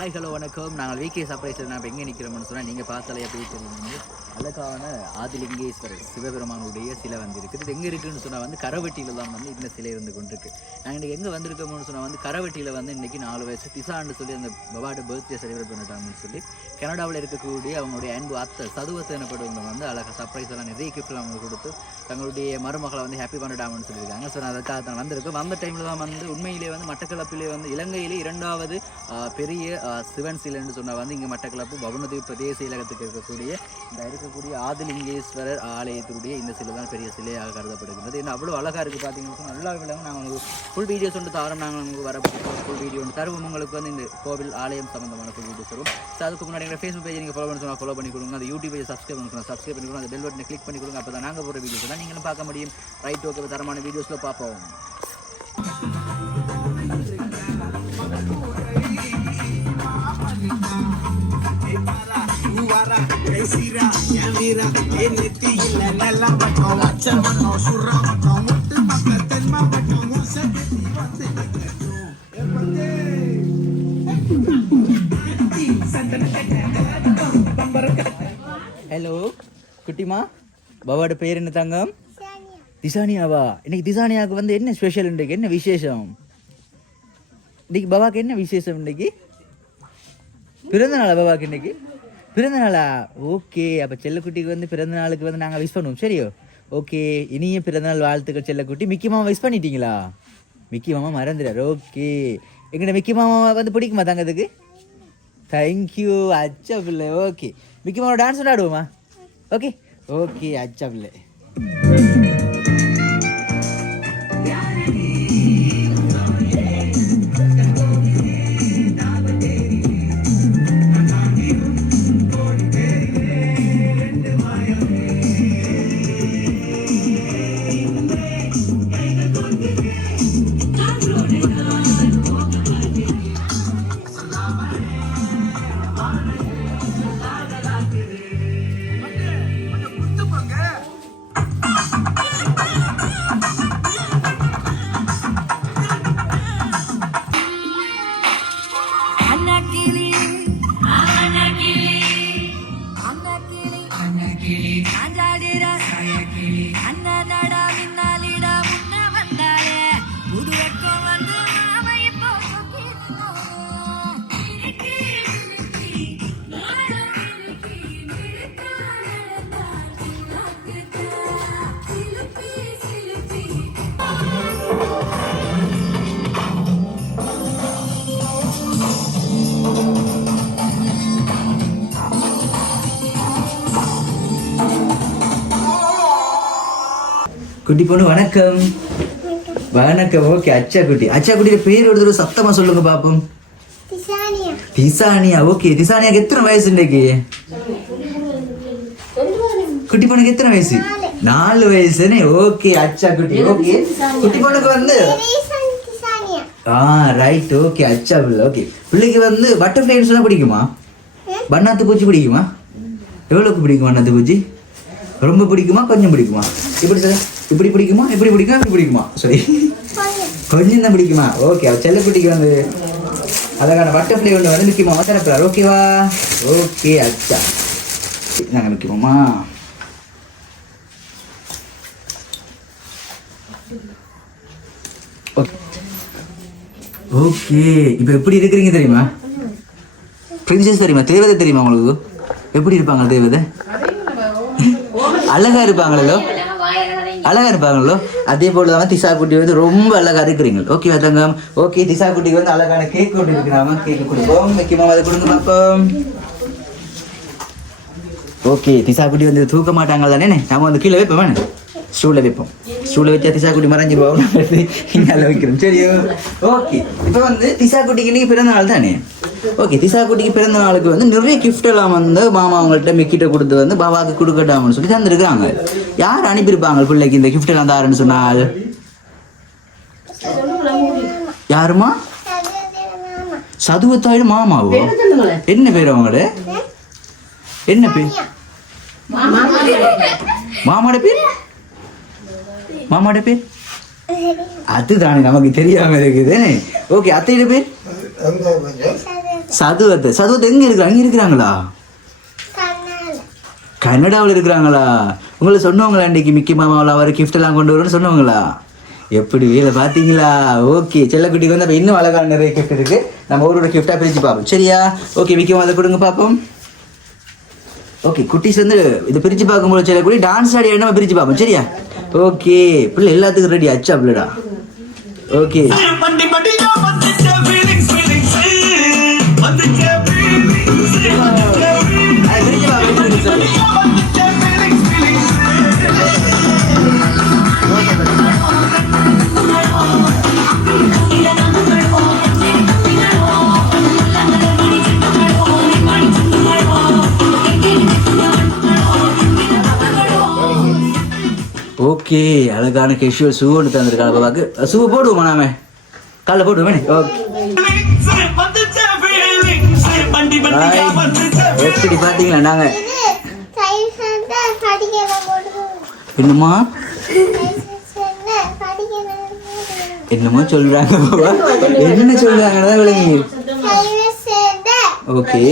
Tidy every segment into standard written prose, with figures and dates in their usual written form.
Hi hello வணக்கம். நாங்கள் VK சர்ப்ரைஸில் நான் எங்கே நிற்கிறோம்னு சொன்னால் நீங்கள் பார்த்தாலே எப்படி தெரியும், அழகான ஆதிலிங்கேஸ்வரர் சிவபெருமானுடைய சிலை வந்து இருக்குது. இது எங்கே இருக்குதுன்னு சொன்னால் வந்து கரவெட்டியில் தான் வந்து இந்த சிலை இருந்து கொண்டிருக்கு. நாங்கள் இன்றைக்கி எங்கே வந்திருக்கோம்னு சொன்னால் வந்து கரவெட்டியில் வந்து இன்றைக்கி 4 வயசு திசான்னு சொல்லி அந்த பவாட பர்த்டே செலிப்ரேட் பண்ணிட்டாங்கன்னு சொல்லி கனடாவில் இருக்கக்கூடிய அவங்களுடைய அன்பு அத்தை சதுவத்தை எனப்படுவங்க வந்து அழகாக சர்ப்ரைஸ் எல்லாம் நிறைய கிஃப்ட்லாம் அவங்க கொடுத்து தங்களுடைய மருமகளை வந்து ஹாப்பி பண்ணிட்டாங்கன்னு சொல்லியிருக்காங்க. ஸோ நான் அதுக்காக தான் வந்திருக்கோம். வந்த டைமில் தான் வந்து உண்மையிலே வந்து மட்டக்களப்பிலே வந்து இலங்கையிலே 2வது பெரிய சிவன் சிலைன்னு சொன்னால் வந்து இங்கே மட்டக்களப்பு பவனதீவு பிரதேச இலகத்துக்கு இருக்கக்கூடிய ஆதிலிங்கேஸ்வரர் ஆலயத்தினுடைய இந்த சிலை தான் பெரிய சிலையாக கருதப்படுகிறது. ஏன்னா அவ்வளோ அழகாக இருக்குது பார்த்தீங்கன்னா நல்லா விளங்க. நாங்கள் உங்களுக்கு ஃபுல் வீடியோஸ் வந்து தாரம் நாங்கள் உங்களுக்கு வரப்போ ஃபுல் வீடியோ ஒன்று தருவோம். உங்களுக்கு வந்து இந்த கோவில் ஆலயம் சம்மந்தமான ஃபுல் வீடியோஸ் தருவோம். ஸோ அதுக்கு முன்னாடி எங்கள் ஃபேஸ்புக் பேஜ் நீங்கள் ஃபாலோ பண்ணி சொன்னால் ஃபாலோ பண்ணி கொடுங்க. அந்த யூடியூப் பேஜ் சப்ஸ்கிரைப் பண்ணி சப்ஸ்கிரைப் பண்ணி கொடுங்க. அந்த பெல் பட்டனை கிளிக் பண்ணி கொடுங்க. அப்போ தான் நாங்கள் போகிற வீடியோஸ் தான் நீங்களும் பார்க்க முடியும். ரைட், ஓகே, தரமான வீடியோஸில் பார்ப்போம். ஹலோ குட்டிமா, பாபாவோட பேர் என்ன தங்கம்? திசானியாவா? இன்னைக்கு திசானியாவுக்கு வந்து என்ன ஸ்பெஷல்? இன்றைக்கு என்ன விசேஷம்? இன்னைக்கு பாபாவுக்கு என்ன விசேஷம்? இன்னைக்கு பிறந்த நாளா பாபாவுக்கு? இன்னைக்கு பிறந்த நாளா? ஓகே, அப்போ செல்லக்குட்டிக்கு வந்து பிறந்த நாளுக்கு வந்து நாங்கள் விஷ் பண்ணுவோம். சரியோ? ஓகே, இனிய பிறந்தநாள் வாழ்த்துக்கள் செல்லக்குட்டி. மிக்கி மாமா விஷ் பண்ணிட்டீங்களா? மிக்கி மாமா மறந்துடார். ஓகே, எங்கிட்ட மிக்கி மாமா வந்து பிடிக்குமா தங்கத்துக்கு? தேங்க்யூ அச்சா பிள்ளை. ஓகே, மிக்கி மாமா டான்ஸ் ஆடுவோமா? ஓகே ஓகே அச்சா பிள்ளை. குட்டி பொண்ணு வணக்கம். வணக்கம். ஓகே, அச்சா குட்டி. அச்சா குட்டியோட பேர் ஒரு தடவை சத்தமா சொல்லுங்க பாப்போம். திசானியா. ஓகே, திசானியாக்கு எத்தனை வயசு இன்னைக்கு? குட்டி பொண்ணுக்கு எத்தனை வயசு? 4 வயசுன்னு. ஓகே அச்சா குட்டி. ஓகே, குட்டி பொண்ணுக்கு வந்து ரைட். ஓகே அச்சா பிள்ளை. ஓகே, பிள்ளைக்கு வந்து பட்டர்ஃப்ளைன்னு சொன்னா பிடிக்குமா? வண்ணாத்து பூச்சி பிடிக்குமா? எவ்வளோக்கு பிடிக்கும் வண்ணாத்து பூச்சி? ரொம்ப பிடிக்குமா? கொஞ்சம் பிடிக்குமா? இப்படி சொல்ல, இப்படி பிடிக்குமா? எப்படி பிடிக்குமா? இப்படி பிடிக்குமா? சரி, கொஞ்சம் தான் பிடிக்குமா? ஓகே, செல்லக்குட்டிக்கு வந்து அழகான பட்டர்ஃப்ளை ஒன்று வந்து மிக்கி மாமா தரப்புறாரு. ஓகேவா? ஓகே அச்சா, நாங்கள் மிக்கி மாமா. ஓகே, இப்போ எப்படி இருக்கிறீங்க தெரியுமா? பிரின்சஸ் தெரியுமா? தேவதை தெரியுமா உங்களுக்கு? எப்படி இருப்பாங்க தேவதை? அழகா இருப்பாங்களோ? அழகா இருப்பாங்களோ? அதே போல தான் திசா குட்டி வந்து ரொம்ப அழகா இருக்கிறீங்க. ஓகே தங்கம். ஓகே, திசா குட்டிக்கு வந்து அழகான கேக் கொண்டு இருக்கிறாங்க. கேக் கொடுப்போம். மிக்கி மாமா அதை கொடுங்க பார்ப்போம். ஓகே, திசா குட்டி வந்து தூக்க மாட்டாங்க தானே? நம்ம வந்து கீழே வைப்போம், வேணும் ஸ்டூலில் வைப்போம். ஸ்டூலில் வச்சா திசா குட்டி மறைஞ்சிருவோம். இங்கே வைக்கிறோம். சரியோ? ஓகே, இப்போ வந்து திசா குட்டிக்கு இன்னைக்கு பிறந்த நாள் தானே? ஓகே, திசா குட்டிக்கு பிறந்த நாளுக்கு வந்து நிறைய கிஃப்ட் எல்லாம் வந்து மாமா அவங்கள்ட்ட மிக்கிட்ட கொடுத்து வந்து பாபாவுக்கு கொடுக்கட்டாமன்னு சொல்லி தந்துருக்காங்க. யார் அனுப்பியிருப்பாங்க பிள்ளைக்கு இந்த கிஃப்ட் எல்லாம் தாருன்னு சொன்னால்? யாருமா? சதுவத்தாயோட மாமாவோ? என்ன பேர் அவங்களோட? என்ன பேர்? மாமாவோட பேர்? மாமாவோட பேர் அதுதானே நமக்கு தெரியாம இருக்குது. ஓகே, அத்தையோட பேர்? சதுவத்தை எங்க இருக்கிறாங்க? அங்க இருக்கிறாங்களா? கனடாவில் இருக்கிறாங்களா? உங்களை சொன்னவங்களா இன்றைக்கு மிக்கி மாமாவில் அவர் கிஃப்ட் எல்லாம் கொண்டு வரும்னு சொன்னவங்களா? எப்படி வேலை பார்த்தீங்களா? ஓகே, செல்லக்குட்டிக்கு வந்து அப்போ இன்னும் அழகான நிறைய கிஃப்ட் இருக்கு. நம்ம ஒரு கிஃப்டாக பிரித்து பார்ப்போம் சரியா? ஓகே, மிக்கி மாமா அதை கொடுங்க பார்ப்போம். ஓகே, குட்டீஸ் வந்து இதை பிரித்து பார்க்கும்போது செல்லக்குட்டி டான்ஸ் ஆடி நம்ம பிரித்து பார்ப்போம் சரியா? ஓகே, பிள்ளை எல்லாத்துக்கும் ரெடி அச்சா பிள்ளடா. ஓகே, ஓகே, அழகான கேஷுவல் ஷூ ஒன்று தந்துருக்காங்க பாப்பாக்கு. ஷூ போடுவோமா நாம? காலைல போடுவோமே. ஓகே, எப்படி பார்த்தீங்களா? நாங்க என்னமா என்னமோ சொல்றாங்க பாபா, என்ன சொல்றாங்க? ஓகே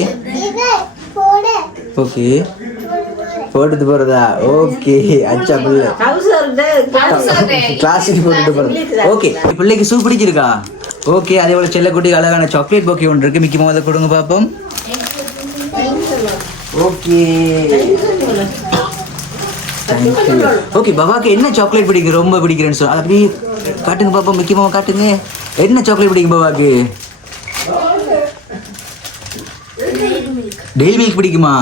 ஓகே, போட்டுட்டு போறதா? ஓகே, அச்சா பிள்ளை கிளாஸுக்கு போட்டுட்டு போறது. ஓகே, பிள்ளைக்கு ஷூ பிடிச்சிருக்கா? ஓகே, அதே போல செல்லக்குட்டி அழகான சாக்லேட் போக்கி ஒன்று இருக்கு. மிக்கி மாமா கொடுங்க பாப்போம். ஓகே ஓகே, பாபாக்கு என்ன சாக்லேட் பிடிக்கும்? ரொம்ப பிடிக்கிறேன்னு சொல்ல அப்படி காட்டுங்க பாப்போம். மிக்கி மாமா காட்டுங்க, என்ன சாக்லேட் பிடிக்கும் பாபாக்கு? டெய்லி மில்க் பிடிக்குமா?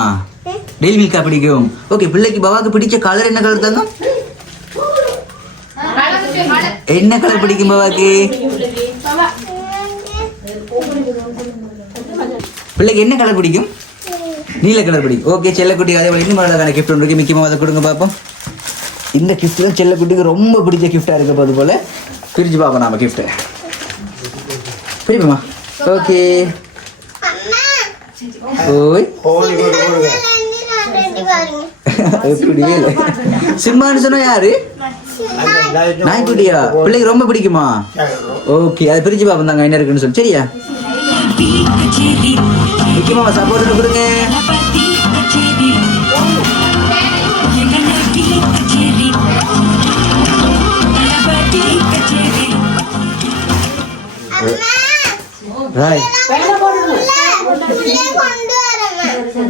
டெய்லி மில்கா பிடிக்கும். ஓகே, பிள்ளைக்கு பாபாக்கு பிடிச்ச கலர் என்ன கலர் தாங்க? என்ன கலர் பிடிக்கும் பாபாக்கு? பிள்ளைக்கு என்ன கலர் பிடிக்கும்? நீல கலர் பிடிக்கும். ஓகே, செல்லக்குட்டி அதே போல இன்னும் அழகான கிஃப்ட் ஒன்று இருக்கு. மிக்கி மாமா அதை கொடுங்க பார்ப்போம். இந்த கிஃப்ட் தான் செல்லக்குட்டிக்கு ரொம்ப பிடிச்ச கிஃப்டாக இருக்க போது போல. பிரித்து பார்ப்போம் நாம கிஃப்ட்டை. பிரிப்போமா? ஓகே, ஓய் எப்படி சிம்மான்னு சொன்னா யாரு? நாய்க்குட்டியா? பிள்ளைக்கு ரொம்ப பிடிக்குமா? ஓகே, அதை பிரிச்சு பார்ப்போம் தாங்க என்ன இருக்குன்னு சொல்லி சரியா? மிக்கி மாமா சப்போர்ட் கொடுங்க.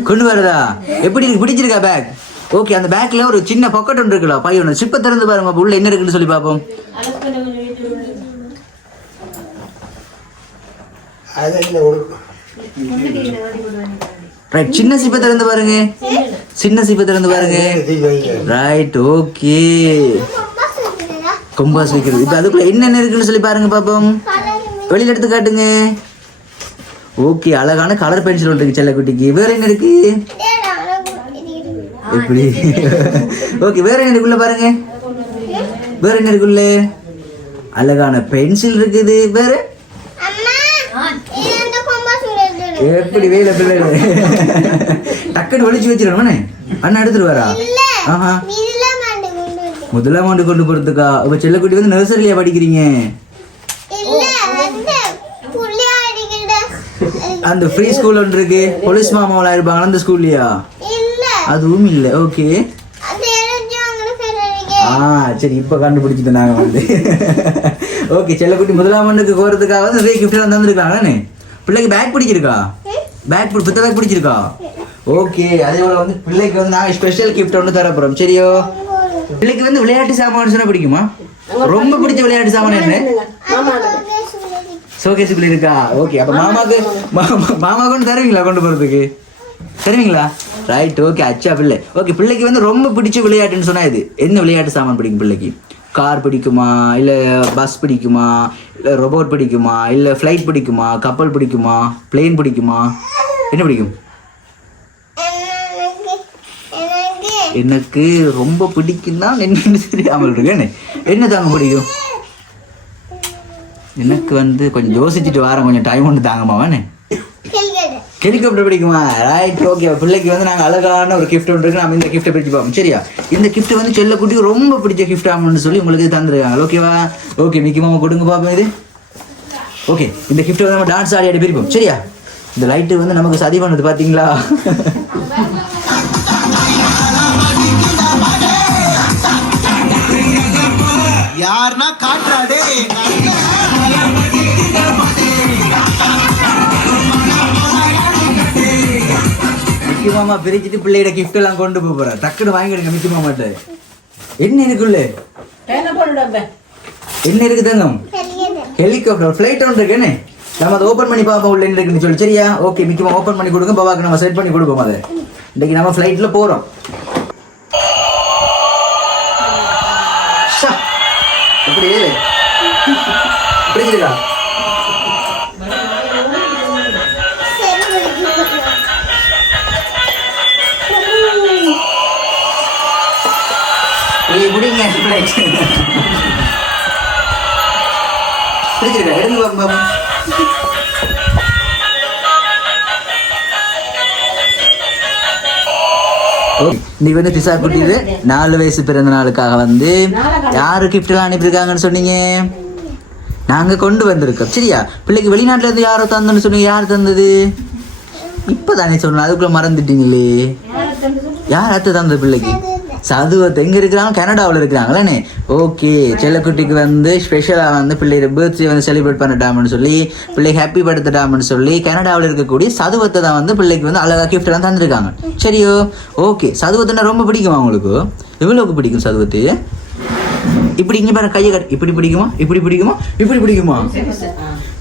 கொண்டு வரதா? எப்படி இருக்கு? பிடிச்சிருக்கா பேக்? ஓகே, அந்த பேக்ல ஒரு சின்ன பாக்கெட் ஒன்று இருக்குல்ல, பை ஒன்று. சிப்பை திறந்து பாருங்க, உள்ள என்ன இருக்குன்னு சொல்லி பார்ப்போம். ரைட், சின்ன சிப்பை திறந்து பாருங்க. சின்ன சிப்பை திறந்து பாருங்க. ரைட், ஓகே, கொம்பாஸ் வைக்கிறது. இப்போ அதுக்குள்ள என்னென்ன இருக்குன்னு சொல்லி பாருங்க பார்ப்போம். வெளியில எடுத்து காட்டுங்க. ஓகே, அழகான கலர் பென்சில் ஒன்று இருக்கு செல்லக்குட்டிக்கு. வேற என்ன இருக்கு? எப்படி? ஓகே, வேற என்ன இருக்குள்ள பாருங்க. வேற என்ன இருக்குள்ள? அழகான பென்சில் இருக்குது. வேற எப்படி? வேலை பிள்ளை டக்குன்னு ஒழிச்சு வச்சிடணும். அண்ணா எடுத்துட்டு வரா? ஆஹா, முதலாம் ஆண்டு கொண்டு போறதுக்கா? உங்க செல்லக்குட்டி வந்து நர்சரியா படிக்கிறீங்க? அந்த ஃப்ரீ ஸ்கூல் ஒன்று இருக்கு, போலீஸ் மாமாவெல்லாம் இருப்பாங்க அந்த ஸ்கூல்லையா? அதுவும் இல்லை. ஓகே, சரி, இப்போ கண்டுபிடிச்சிட்டு நாங்கள் வந்து. ஓகே, செல்லக்குட்டி முதலாம் ஆண்டுக்கு போகிறதுக்காக வந்து நிறைய கிஃப்ட் எல்லாம் தந்துருக்காங்கண்ணே. பிள்ளைக்கு பேக் பிடிச்சிருக்கா? புத்த பேக் பிடிச்சிருக்கா? ஓகே, அதே போல வந்து பிள்ளைக்கு வந்து நாங்கள் ஸ்பெஷல் கிஃப்ட் ஒன்று தர போகிறோம் சரியோ? பிள்ளைக்கு வந்து விளையாட்டு சாமான் சொன்னா பிடிக்குமா? ரொம்ப பிடிச்ச விளையாட்டு சாமான் என்ன? ஷோகேஸுக்குள்ள இருக்கா? ஓகே, அப்போ மாமாவுக்கு ஒன்று தருவீங்களா? கொண்டு போகிறதுக்கு தருவீங்களா? ரைட், ஓகே, அச்சா பிள்ளை. ஓகே, பிள்ளைக்கு வந்து ரொம்ப பிடிச்ச விளையாட்டுன்னு சொன்னால் இது என்ன விளையாட்டு சாமான் பிடிக்கும் பிள்ளைக்கு? கார் பிடிக்குமா? இல்லை பஸ் பிடிக்குமா? இல்லை ரோபோட் பிடிக்குமா? இல்லை ஃப்ளைட் பிடிக்குமா? கப்பல் பிடிக்குமா? பிளேன் பிடிக்குமா? என்ன பிடிக்கும்? எனக்கு ரொம்ப பிடிக்கும் தான் என்ன தெரியாமல் இருக்கேன்னு. என்ன தாங்க பிடிக்கும்? எனக்கு வந்து கொஞ்சம் யோசிச்சுட்டு வரேன், கொஞ்சம் டைம் ஒன்று தாங்கம்மாவானே. ஹெலிகாப்டர் பிடிக்குமா? Right, okay. பிள்ளைக்கு வந்து நாங்கள் அழகான ஒரு கிஃப்ட் ஒன்று இருக்கு. நம்ம இந்த கிஃப்ட்டை பிரிச்சு பார்ப்போம் சரியா? இந்த கிஃப்ட் வந்து செல்லக்குட்டிக்கு ரொம்ப பிடிச்ச கிஃப்ட் ஆகும்னு சொல்லி உங்களுக்கு தந்துருக்காங்க. ஓகேவா? ஓகே, மிக்கி மாமா கொடுங்க பார்ப்போம் இது. ஓகே, இந்த கிஃப்ட்டை வந்து நம்ம டான்ஸ் ஆடி பிரிப்போம் சரியா? இந்த லைட்டு வந்து நமக்கு சதி பண்ணுது பார்த்தீங்களா? யாருன்னா காட்டுறாடே மிக்கி மாமா பிரிச்சுட்டு பிள்ளையோட கிஃப்ட் எல்லாம் கொண்டு போற. டக்குன்னு வாங்கிடுங்க மிக்கி மாமாட்ட. என்ன இருக்குல்ல? என்ன இருக்கு தங்கம்? ஹெலிகாப்டர் ஃப்ளைட் ஒன்று இருக்குன்னு நம்ம அதை ஓப்பன் பண்ணி பார்ப்போம் உள்ள என்ன இருக்குன்னு சொல்லி. சரியா? ஓகே மிக்கி மாமா ஓப்பன் பண்ணி கொடுங்க. பாபாக்கு நம்ம செட் பண்ணி கொடுப்போம். அதை இன்னைக்கு நம்ம ஃப்ளைட்ல போறோம். எப்படி பிடிச்சிருக்கா? முடிங்க பிடிச்சிருக்கா? எடுங்க பாப்பா. இன்னைக்கு வந்து திசா குட்டிது 4 வயசு பிறந்த நாளுக்காக வந்து யாரு கிஃப்ட் எல்லாம் அனுப்பியிருக்காங்கன்னு சொன்னீங்க? நாங்க கொண்டு வந்திருக்கோம். சரியா? பிள்ளைக்கு வெளிநாட்டுல இருந்து யாரோ தந்தோன்னு சொன்னீங்க. யார் தந்தது? இப்பதானே சொன்னோம், அதுக்குள்ள மறந்துட்டீங்களே. யார் அத்தை தந்தது பிள்ளைக்கு? சதுவத்தை எங்க இருக்கிறாங்க? கனடாவில் இருக்கிறாங்களே. ஓகே, செல்லக்குட்டிக்கு வந்து ஸ்பெஷலாக வந்து பிள்ளைய பர்த்டே வந்து செலிப்ரேட் பண்ணட்டாமன்னு சொல்லி பிள்ளை ஹாப்பி படுத்துட்டாமன்னு சொல்லி கனடாவில் இருக்கக்கூடிய சதுவத்தை தான் வந்து பிள்ளைக்கு வந்து அழகாக கிஃப்ட் எல்லாம் தந்திருக்காங்க. சரியோ? ஓகே, சதுவத்தைனா ரொம்ப பிடிக்குமா உங்களுக்கு? எவ்வளோக்கு பிடிக்கும் சதுவத்தை? இப்படி இங்கே பாருங்க, கையை கட்டு. இப்படி பிடிக்குமா? இப்படி பிடிக்குமா? இப்படி பிடிக்குமா?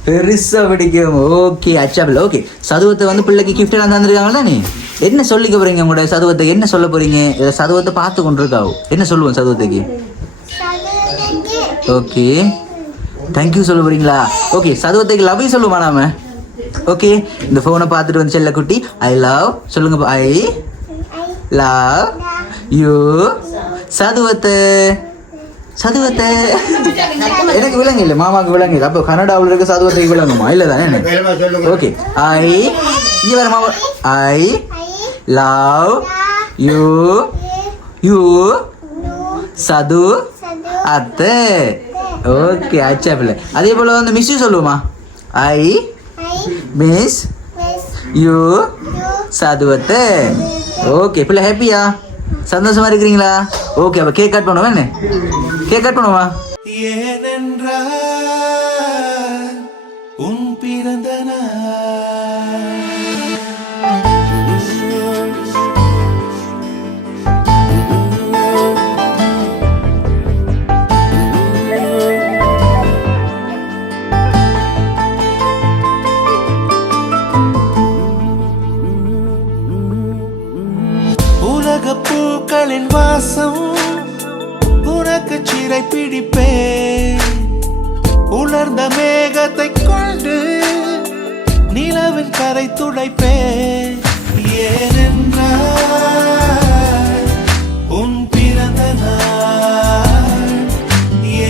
பெருசா பிடிக்கும். ஓகே அச்சாபில். ஓகே, சதுவத்தை வந்து பிள்ளைக்கு கிஃப்ட் எல்லாம் தந்துருக்காங்களா? நீ என்ன சொல்லிக்க போறீங்க? உங்களோட சதுவத்தை என்ன சொல்ல போறீங்க? சதுவத்தை பார்த்து கொண்டிருக்காவோ என்ன சொல்லுவோம் சதுவத்தைக்கு? ஓகே, தேங்க்யூ சொல்ல போறீங்களா? ஓகே, சதுவத்தைக்கு லவ் சொல்லுவோமா நாம? ஓகே, இந்த போனை பார்த்துட்டு வந்து செல்ல குட்டி ஐ லவ் சொல்லுங்க. I love you சதுவத்தை. சதுவத்தை எனக்கு விளங்க இல்லை, மாமாவுக்கு விளங்க இல்லை. அப்போ கனடாவில் இருக்க சதுவத்தைக்கு விளங்குமா? இல்லை தானே? ஓகே, ஐ இங்கே வர மாமா. ஐ லவ் யூ யூ சது அத்தை. ஓகே அச்சா பிள்ளை. அதே போல் வந்து மிஸ் யூ சொல்லுவோமா? ஐ மிஸ் யூ சதுவத்தை. ஓகே பிள்ளை, ஹாப்பியா? சந்தோஷமா இருக்கிறீங்களா? ஓகே, அப்போ கேக் கட் பண்ணுவோம். என்ன கேக் கட் பண்ணுவோமா? ஏனென்றால் உன் பிறந்த பூக்களின் வாசம் உனக்கு சிறை பிடிப்பேன். உலர்ந்த மேகத்தை கொண்டு நிலவின் கரை துடைப்பேன். ஏனென்றால் உன் பிறந்த நாள்.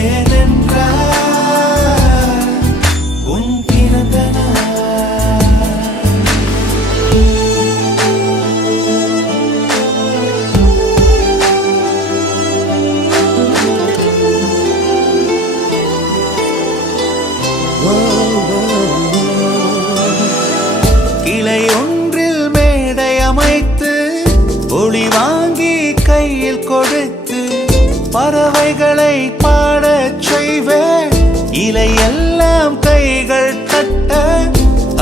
ஏனென்றால் உன் பிறந்த நாள். கிளை ஒன்றில் மேடை அமைத்து ஒளி வாங்கி கையில் கொடுத்து பறவைகளை பாடச் செய்வேன். இலையெல்லாம் கைகள் தட்ட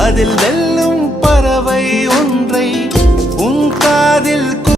அதில் வெல்லும் பறவை ஒன்றை உன் காதில்